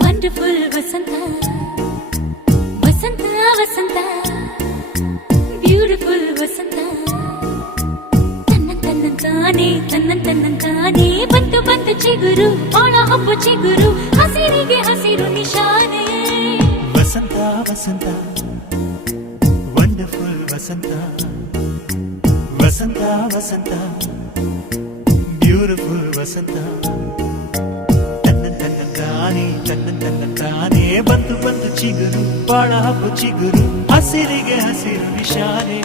wonderful ವಸಂತ ವಸಂತ ವಸಂತ beautiful ವಸಂತ ತನ್ನಂತಾನೆ ಬಂತು ಬಂತು ಚಿಗುರು ಒಣ ಹಬ್ಬ ಚಿಗುರು ಹಸಿರಿಗೆ ಹಸಿರು ನಿಶಾನೆ ವಸಂತ ವಸಂತ ವಂಡರ್ಫುಲ್ ವಸಂತ ವಸಂತ ವಸಂತ ಬ್ಯೂಟಿಫುಲ್ ವಸಂತ ತನ್ನಂತಾನೆ ಬಂತು ಬಂತು ಚಿಗುರು ಬಾಳ ಹಬ್ಬ ಚಿಗುರು ಹಸಿರಿಗೆ ಹಸಿರು ನಿಶಾನೆ